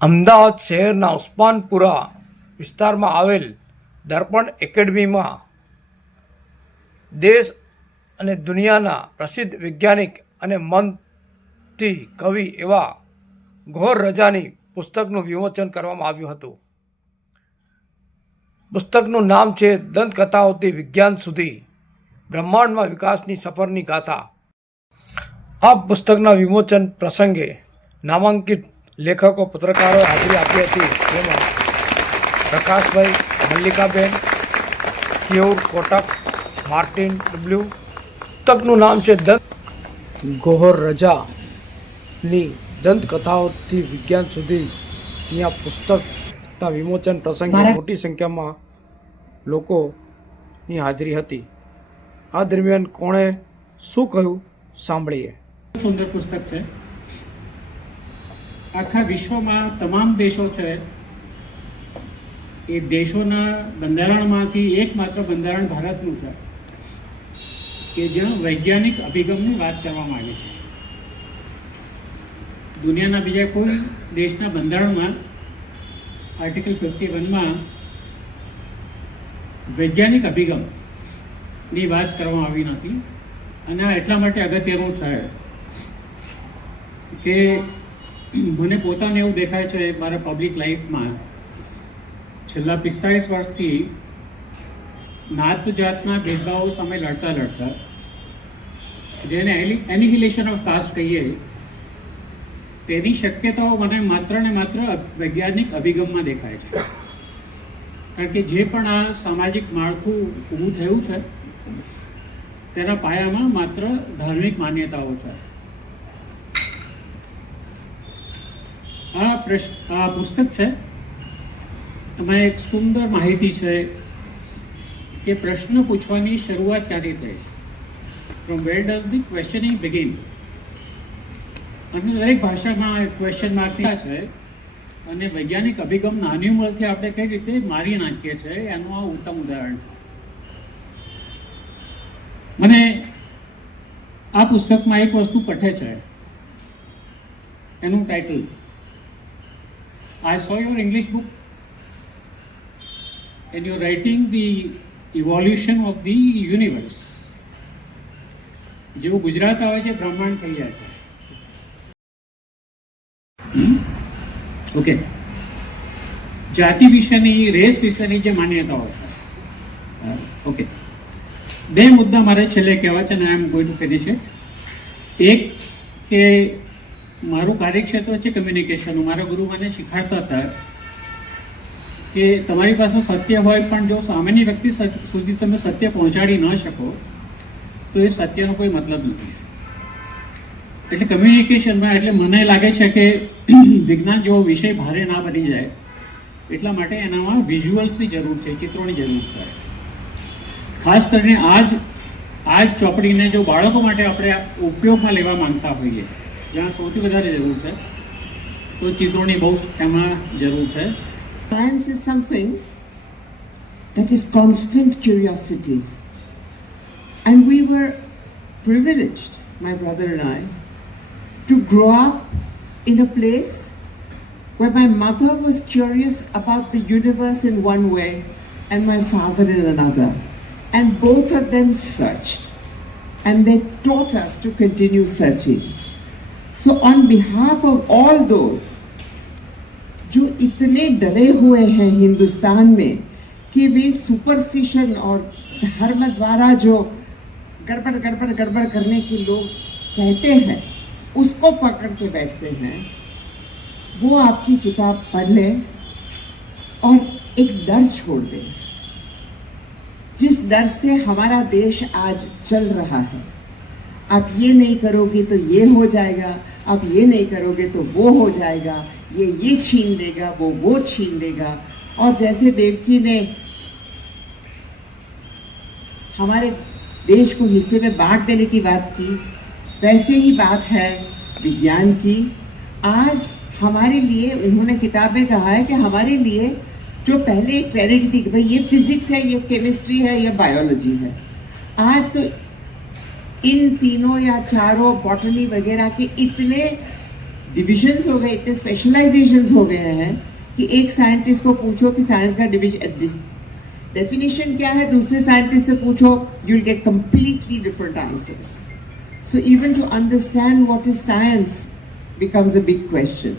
અમદાવાદ શહેરના ઉસ્માનપુરા વિસ્તારમાં આવેલ દર્પણ એકેડમીમાં દેશ અને દુનિયાના પ્રસિદ્ધ વૈજ્ઞાનિક અને મંતથી કવિ એવા ગોહર રજાની પુસ્તકનું વિમોચન કરવામાં આવ્યું હતું. પુસ્તકનું નામ છે દંતકથાઓથી વિજ્ઞાન સુધી, બ્રહ્માંડમાં વિકાસની સફરની ગાથા. આ પુસ્તકના વિમોચન પ્રસંગે નામાંકિત લેખકો પત્રકારોએ હાજરી આપી હતી, જેમાં પ્રકાશભાઈ, મલ્લિકાબેન, કેયુર કોટક, માર્ટિન ડબલ્યુ. પુસ્તકનું નામ છે ગોહર રજાની દંતકથાઓથી વિજ્ઞાન સુધી. અહીંયા પુસ્તકના વિમોચન પ્રસંગે મોટી સંખ્યામાં લોકોની હાજરી હતી. આ દરમિયાન કોણે શું કહ્યું સાંભળીએ. સુંદર પુસ્તક છે. આખા વિશ્વમાં તમામ દેશો છે એ દેશોના બંધારણમાંથી એકમાત્ર બંધારણ ભારતનું છે કે જ્યાં વૈજ્ઞાનિક અભિગમની વાત કરવામાં આવી છે. દુનિયાના બીજા કોઈ દેશના બંધારણમાં આર્ટિકલ 51માં વૈજ્ઞાનિક અભિગમની વાત કરવામાં આવી નથી. અને આ એટલા માટે અગત્યનું છે કે મને પોતાને એવું દેખાય છે મારા પબ્લિક લાઈફમાં છેલ્લા 45 વર્ષથી નાત જાતના ભેદભાવો સામે લડતા જેને એનિહિલેશન ઓફ કાસ્ટ કહીએ, તેની શક્યતાઓ મને માત્ર ને માત્ર વૈજ્ઞાનિક અભિગમમાં દેખાય છે. કારણ કે જે પણ આ સામાજિક માળખું ઊભું થયું છે તેના પાયામાં માત્ર ધાર્મિક માન્યતાઓ છે. આ પુસ્તક છે એમાં એક સુંદર માહિતી છે કે પ્રશ્ન પૂછવાની શરૂઆત ક્યાંથી થઈ, from where does the questioning begin. અને દરેક ભાષામાં ક્વેશ્ચન માર્ક છે અને વૈજ્ઞાનિક અભિગમ નાની ઉંમરથી આપણે કઈ રીતે મારી નાખીએ છીએ એનું આ ઉત્તમ ઉદાહરણ છે. મને આ પુસ્તકમાં એક વસ્તુ પઠે છે, એનું title I saw your English book and you're writing the evolution of the universe. જેવું ગુજરાત આવે છે બ્રહ્માંડ થઈ જાય છે. ઓકે, જાતિ વિશેની, રેસ વિશેની જે માન્યતાઓ છે. ઓકે, બે મુદ્દા મારે છેલ્લે કહેવા છે ને I am going to finish it. એક કે મારું કાર્યક્ષેત્ર છે કમ્યુનિકેશનનું. મારા ગુરુ મને શીખવાડતા હતા કે તમારી પાસે સત્ય હોય પણ જો સામાન્ય વ્યક્તિ સુધી તમે સત્ય પહોંચાડી ન શકો તો એ સત્યનો કોઈ મતલબ નથી. એટલે કમ્યુનિકેશનમાં એટલે મને લાગે છે કે વિજ્ઞાન જેવો વિષય ભારે ના બની જાય એટલા માટે એનામાં વિઝ્યુઅલ્સની જરૂર છે, ચિત્રોની જરૂર છે. ખાસ કરીને આ જ ચોપડીને જો બાળકો માટે આપણે ઉપયોગમાં લેવા માંગતા હોઈએ, જ્યાં સૌથી વધારે જરૂર છે, તો ચિત્રોની બહુ એમાં જરૂર છે. Science is something that is constant curiosity. And we were privileged, my brother and I, to grow up in a place where my mother was curious about the universe in one way and my father in another. And both of them searched. And they taught us to continue searching. So on behalf of all those जो इतने डरे हुए हैं हिंदुस्तान में कि वे superstition और धर्म द्वारा जो गड़बड़ करने के लोग कहते हैं उसको पकड़ के बैठते हैं, वो आपकी किताब पढ़ ले और एक डर छोड़ दे, जिस डर से हमारा देश आज चल रहा है. आप ये नहीं करोगे तो ये हो जाएगा, आप ये नहीं करोगे तो वो हो जाएगा, ये छीन लेगा, वो छीन लेगा. और जैसे देवकी ने हमारे देश को हिस्से में बांट देने की बात की, वैसे ही बात है विज्ञान की. आज हमारे लिए उन्होंने किताब में कहा है कि हमारे लिए जो पहले एक क्लैरिटी थी कि भाई ये फिजिक्स है, ये केमिस्ट्री है, ये बायोलॉजी है, आज तो इन तीनों या चारों बॉटनी वगैरह के इतने डिविजन्स हो गए, इतने स्पेशलाइजेशंस हो गए हैं कि एक साइंटिस्ट को पूछो कि साइंस का डेफिनेशन क्या है, दूसरे साइंटिस्ट से पूछो, you will get completely different answers. So even to understand what is science becomes a big question.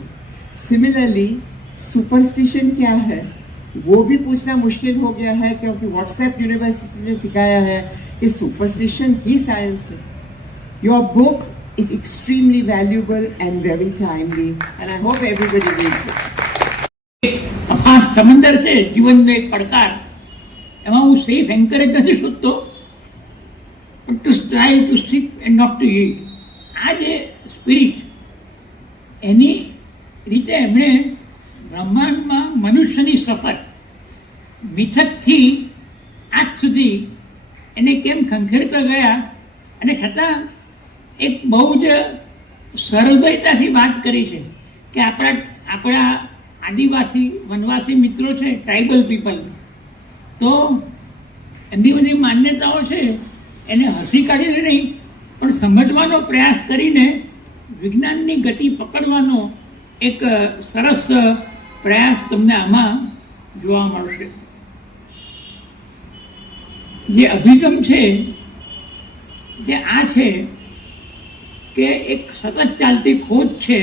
Similarly, superstition क्या है वो भी पूछना मुश्किल हो गया है, क्योंकि व्हाट्सएप यूनिवर्सिटी ने सिखाया है कि सुपरस्टिशन ही साइंस है. Your book is extremely valuable and very timely, and I hope everybody reads it. અફાટ સમંદર છે જીવનનો એક પડકાર, એમાં હું સેફ એન્કરેજ નથી શોધતો, but to try to seek and not to it. આ જે સ્પિરિટ એની રીતે એમણે બ્રહ્માંડમાં મનુષ્યની સફર મિથકથી આજ સુધી એને કેમ ખંખેરતા ગયા, અને છતાં એક બહુ જ સહૃદયતાથી વાત કરી છે કે આપણા આદિવાસી વનવાસી મિત્રો છે, ટ્રાઇબલ પીપલ, તો એમની બધી માન્યતાઓ છે એને હસી કાઢીને નહીં પણ સમજવાનો પ્રયાસ કરીને વિજ્ઞાનની ગતિ પકડવાનો એક સરસ પ્રયાસ તમને આમાં જોવા મળશે. જે અભિગમ છે જે આ છે કે એક સતત ચાલતી ખોજ છે,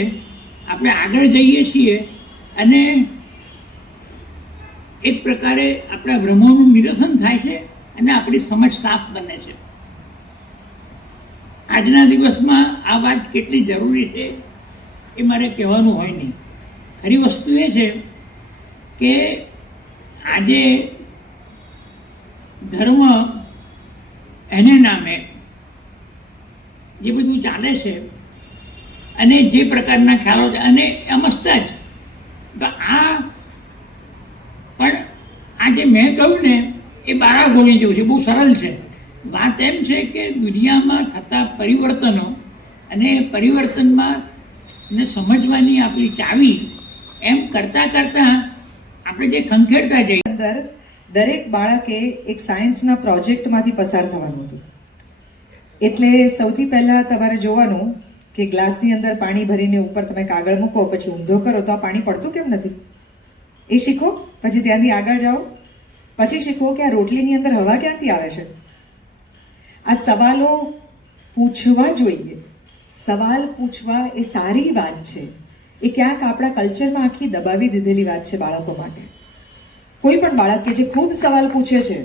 આપણે આગળ જઈએ છીએ અને એક પ્રકારે આપણા ભ્રમોનું નિરસન થાય છે અને આપણી સમજ સાફ બને છે. આજના દિવસમાં આ વાત કેટલી જરૂરી છે એ મારે કહેવાનું હોય નહીં. ખરી વસ્તુ એ છે કે આજે ધર્મ એને નામે જે બધું ચાલે છે અને જે પ્રકારના ખ્યાલો છે અને મસ્ત જ, તો આ પણ આ જે મેં કહ્યું ને એ બારાગોળી જેવું છે, બહુ સરળ છે. વાત એમ છે કે દુનિયામાં થતા પરિવર્તનો અને પરિવર્તનમાં ને સમજવાની આપણી ચાવી એમ કરતાં કરતાં આપણે જે ખંખેરતા જઈએ. અંદર દરેક બાળકે એક સાયન્સના પ્રોજેક્ટમાંથી પસાર થવાનું હતું. એટલે સૌથી પહેલાં તમારે જોવાનું કે ગ્લાસની અંદર પાણી ભરીને ઉપર તમે કાગળ મૂકો, પછી ઊંધો કરો તો આ પાણી પડતું કેમ નથી એ શીખો. પછી ત્યાંથી આગળ જાઓ, પછી શીખો કે આ રોટલીની અંદર હવા ક્યાંથી આવે છે. આ સવાલો પૂછવા જોઈએ. સવાલ પૂછવા એ સારી વાત છે. એ ક્યાંક આપણા કલ્ચરમાં આખી દબાવી દીધેલી વાત છે બાળકો માટે. કોઈ પણ બાળક કે જે ખૂબ સવાલ પૂછે છે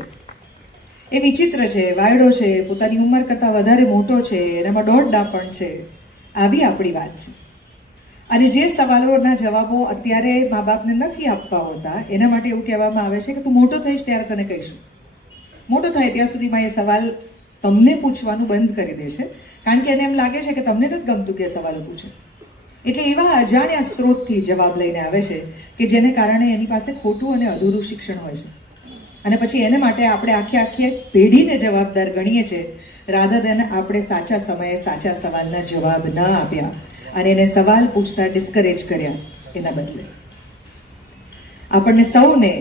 એ વિચિત્ર છે, વાયડો છે, પોતાની ઉંમર કરતાં વધારે મોટો છે, એનામાં દોઢ ડાપણ છે, આવી આપણી વાત છે. અને જે સવાલોના જવાબો અત્યારે મા બાપને નથી આપવા હોતા એના માટે એવું કહેવામાં આવે છે કે તું મોટો થઈશ ત્યારે તને કહીશું. મોટો થાય ત્યાં સુધીમાં એ સવાલ તમને પૂછવાનું બંધ કરી દે છે, કારણ કે એને એમ લાગે છે કે તમને નથી ગમતું કે સવાલો પૂછે. એટલે એવા અજાણ્યા સ્ત્રોતથી જવાબ લઈને આવે છે કે જેને કારણે એની પાસે ખોટું અને અધૂરું શિક્ષણ હોય છે. અને પછી એને માટે આપણે આખી પેઢીને જવાબદાર ગણીએ છીએ, રાધર દેન આપણે સાચા સમયે સાચા સવાલના જવાબ ન આપ્યા અને એને સવાલ પૂછતા ડિસ્કરેજ કર્યા. એના બદલે આપણને સૌને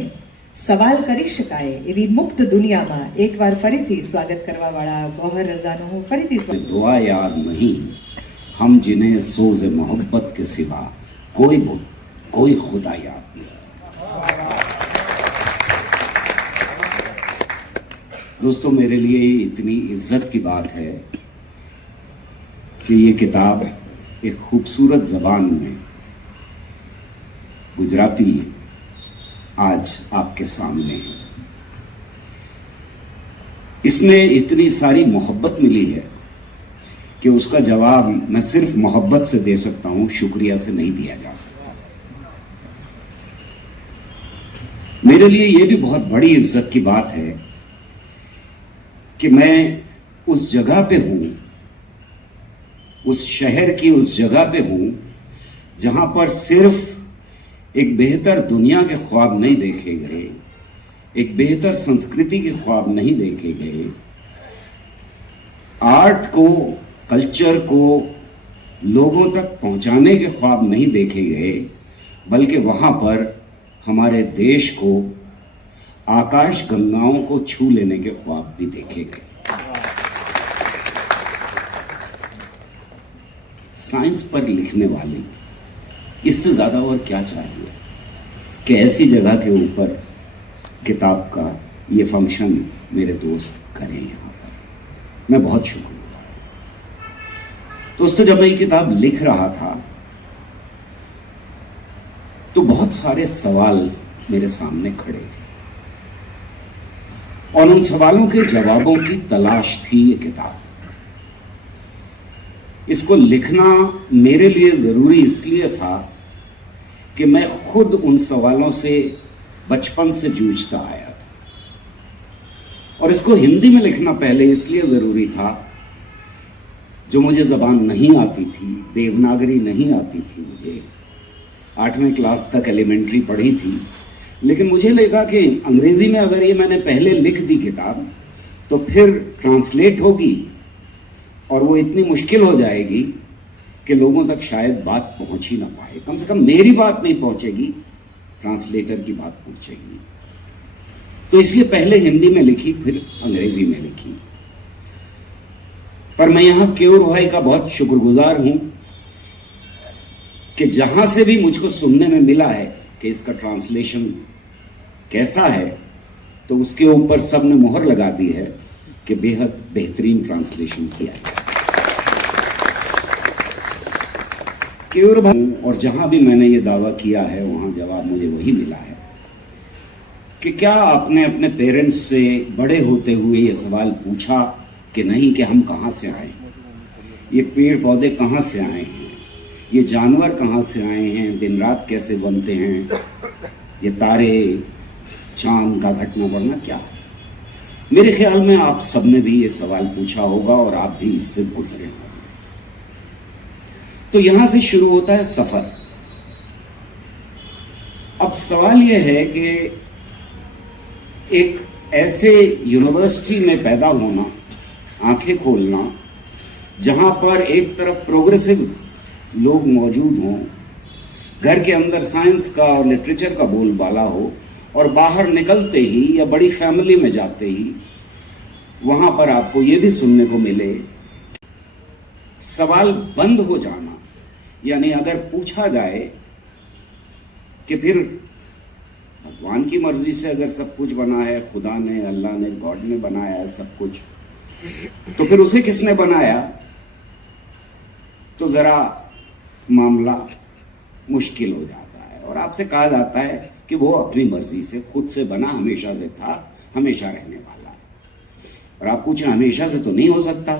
સવાલ કરી શકાય એવી મુક્ત દુનિયામાં એકવાર ફરીથી સ્વાગત કરવાવાળા ગૌહર રઝાનું હું ફરીથી दुआ याद नहीं हम जिन्हें सोज मोहब्बत के सिवा कोई खुदा याद नहीं. दोस्तों, मेरे लिए इतनी इज्जत की बात है कि ये किताब एक खूबसूरत जबान में गुजराती आज आपके सामने है. इसमें इतनी सारी मोहब्बत मिली है कि उसका जवाब मैं सिर्फ मोहब्बत से दे सकता हूं, शुक्रिया से नहीं दिया जा सकता. मेरे लिए यह भी बहुत बड़ी इज्जत की बात है कि मैं उस जगह पे हूं, उस शहर की उस जगह पे हूं जहां पर सिर्फ एक बेहतर दुनिया के ख्वाब नहीं देखे गए, एक बेहतर संस्कृति के ख्वाब नहीं देखे गए, आर्ट को, कल्चर को लोगों तक पहुंचाने के ख्वाब नहीं देखे गए, बल्कि वहां पर हमारे देश को, आकाश गंगाओं को छू लेने के ख्वाब भी देखे गए. साइंस पर लिखने वाली इससे ज्यादा और क्या चाहिए कि ऐसी जगह के ऊपर किताब का ये फंक्शन मेरे दोस्त करें यहाँ पर। मैं बहुत शुक्रिया दोस्तों। जब मैं ये किताब लिख रहा था तो बहुत सारे सवाल मेरे सामने खड़े थे और उन सवालों के जवाबों की तलाश थी ये किताब। इसको लिखना मेरे लिए जरूरी इसलिए था कि मैं खुद उन सवालों से बचपन से जूझता आया था, और इसको हिंदी में लिखना पहले इसलिए जरूरी था जो मुझे जबान नहीं आती थी, देवनागरी नहीं आती थी। मुझे 8वीं क्लास तक एलिमेंट्री पढ़ी थी, लेकिन मुझे लगा कि अंग्रेजी में अगर ये मैंने पहले लिख दी किताब तो फिर ट्रांसलेट होगी और वो इतनी मुश्किल हो जाएगी कि लोगों तक शायद बात पहुंच ही ना पाए। कम से कम मेरी बात नहीं पहुंचेगी, ट्रांसलेटर की बात पहुंचेगी। तो इसलिए पहले हिंदी में लिखी, फिर अंग्रेजी में लिखी। पर मैं यहां केयूर भाई का बहुत शुक्रगुजार हूं कि जहां से भी मुझको सुनने में मिला है कि इसका ट्रांसलेशन कैसा है, तो उसके ऊपर सबने मोहर लगा दी है कि बेहद बेहतरीन ट्रांसलेशन किया है केयूर भाई। और जहां भी मैंने ये दावा किया है वहां जवाब मुझे वही मिला है कि क्या आपने अपने पेरेंट्स से बड़े होते हुए ये सवाल पूछा कि नहीं कि हम कहां से आए, ये पेड़ पौधे कहां से आए हैं, ये जानवर कहां से आए हैं, दिन रात कैसे बनते हैं, ये तारे चांद का घटना बढ़ना क्या है। मेरे ख्याल में आप सबने भी ये सवाल पूछा होगा और आप भी इससे गुजरे होंगे। तो यहां से शुरू होता है सफर। अब सवाल यह है कि एक ऐसे यूनिवर्सिटी में पैदा होना, आंखें खोलना, जहां पर एक तरफ प्रोग्रेसिव लोग मौजूद हों, घर के अंदर साइंस का और लिटरेचर का बोलबाला हो, और बाहर निकलते ही या बड़ी फैमिली में जाते ही वहां पर आपको यह भी सुनने को मिले सवाल बंद हो जाना। यानी अगर पूछा जाए कि फिर भगवान की मर्जी से अगर सब कुछ बना है, खुदा ने, अल्लाह ने, गॉड ने बनाया है सब कुछ, तो फिर उसे किसने बनाया, तो जरा मामला मुश्किल हो जाता है और आपसे कहा जाता है कि वो अपनी मर्जी से खुद से बना, हमेशा से था, हमेशा रहने वाला है। और आप पूछें हमेशा से तो नहीं हो सकता,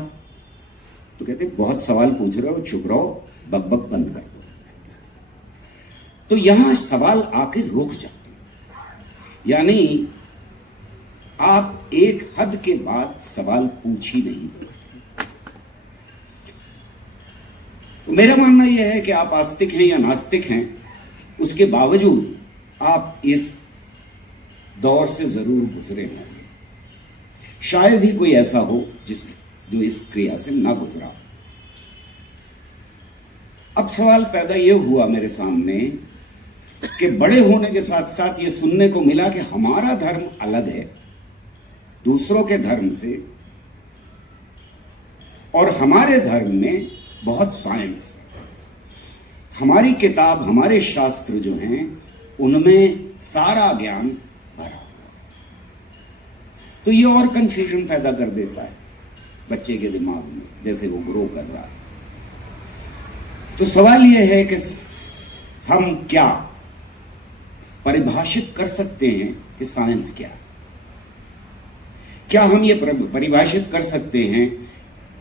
तो कहते बहुत सवाल पूछ रहे हो, चुप रहो, बकबक बंद कर दो। तो यहां सवाल आखिर रुक जाते हैं, यानी आप एक हद के बाद सवाल पूछ ही नहीं सकते। तो मेरा मानना यह है कि आप आस्तिक हैं या नास्तिक हैं, उसके बावजूद आप इस दौर से जरूर गुजरे होंगे। शायद ही कोई ऐसा हो जो इस क्रिया से ना गुजरा। अब सवाल पैदा यह हुआ मेरे सामने कि बड़े होने के साथ साथ ये सुनने को मिला कि हमारा धर्म अलग है दूसरों के धर्म से, और हमारे धर्म में बहुत साइंस है। हमारी किताब, हमारे शास्त्र जो हैं उनमें सारा ज्ञान भरा हुआ। तो ये और कंफ्यूजन पैदा कर देता है बच्चे के दिमाग में जैसे वो ग्रो कर रहा है। तो सवाल यह है कि हम क्या परिभाषित कर सकते हैं कि साइंस क्या है? क्या हम ये परिभाषित कर सकते हैं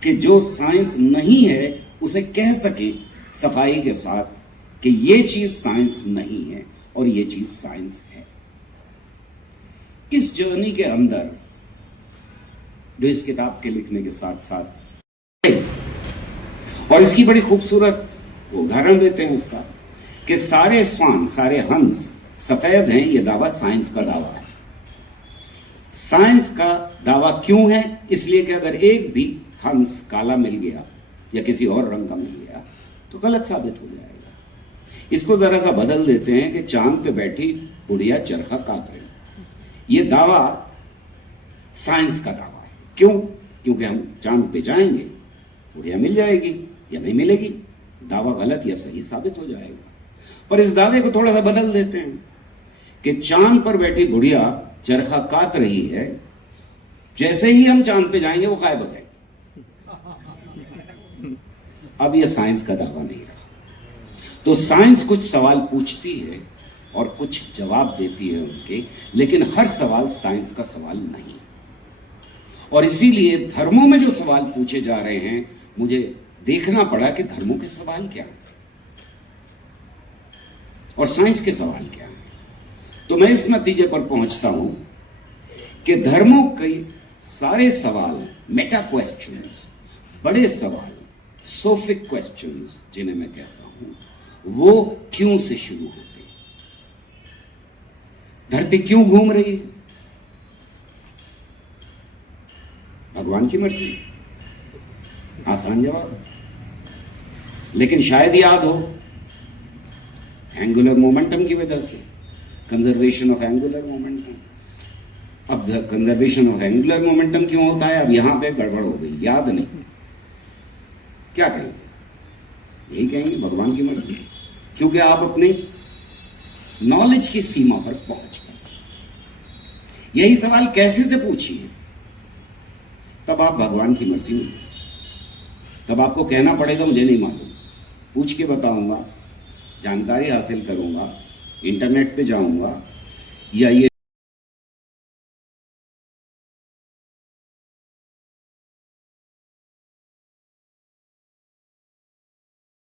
कि जो साइंस नहीं है उसे कह सके सफाई के साथ कि ये चीज साइंस नहीं है और ये चीज साइंस है? इस जर्नी के अंदर जो इस किताब के लिखने के साथ साथ, और इसकी बड़ी खूबसूरत उदाहरण देते हैं उसका कि सारे स्वान, सारे हंस सफेद हैं, ये दावा साइंस का दावा है। साइंस का दावा क्यों है? इसलिए कि अगर एक भी हंस काला मिल गया या किसी और रंग का मिल गया तो गलत साबित हो जाएगा। इसको जरा सा बदल देते हैं कि चांद पे बैठी बुढ़िया चरखा काट रही। ये दावा साइंस का दावा है। क्यों? क्योंकि हम चांद पे जाएंगे, बुढ़िया मिल जाएगी या नहीं मिलेगी, दावा गलत या सही साबित हो जाएगा। पर इस दावे को थोड़ा सा बदल देते हैं कि चांद पर बैठी बुढ़िया चरखा काट रही है, जैसे ही हम चांद पे जाएंगे वो गायब हो जाएगी। अब यह साइंस का दावा नहीं रहा। तो साइंस कुछ सवाल पूछती है और कुछ जवाब देती है उनके, लेकिन हर सवाल साइंस का सवाल नहीं। और इसीलिए धर्मों में जो सवाल पूछे जा रहे हैं, मुझे देखना पड़ा कि धर्मों के सवाल क्या हैं और साइंस के सवाल क्या हैं। तो मैं इस नतीजे पर पहुंचता हूं कि धर्मों के सारे सवाल, मेटा क्वेश्चंस, बड़े सवाल, सोफिक क्वेश्चंस जिन्हें मैं कहता हूं, वो क्यों से शुरू होते हैं। धरती क्यों घूम रही है? भगवान की मर्जी। आसान जवाब, लेकिन शायद याद हो, एंगुलर मोमेंटम की वजह से, कंजर्वेशन ऑफ एंगुलर मोमेंटम। अब कंजर्वेशन ऑफ एंगुलर मोमेंटम क्यों होता है, अब यहां पे गड़बड़ हो गई, याद नहीं। क्या कहेंगे? यही कहेंगे भगवान की मर्जी, क्योंकि आप अपने नॉलेज की सीमा पर पहुंच गए। यही सवाल कैसे से पूछिए, तब आप भगवान की मर्जी नहीं कर सकते। तब आपको कहना पड़ेगा मुझे नहीं मालूम, पूछ के बताऊंगा, जानकारी हासिल करूंगा, इंटरनेट पे जाऊंगा, या ये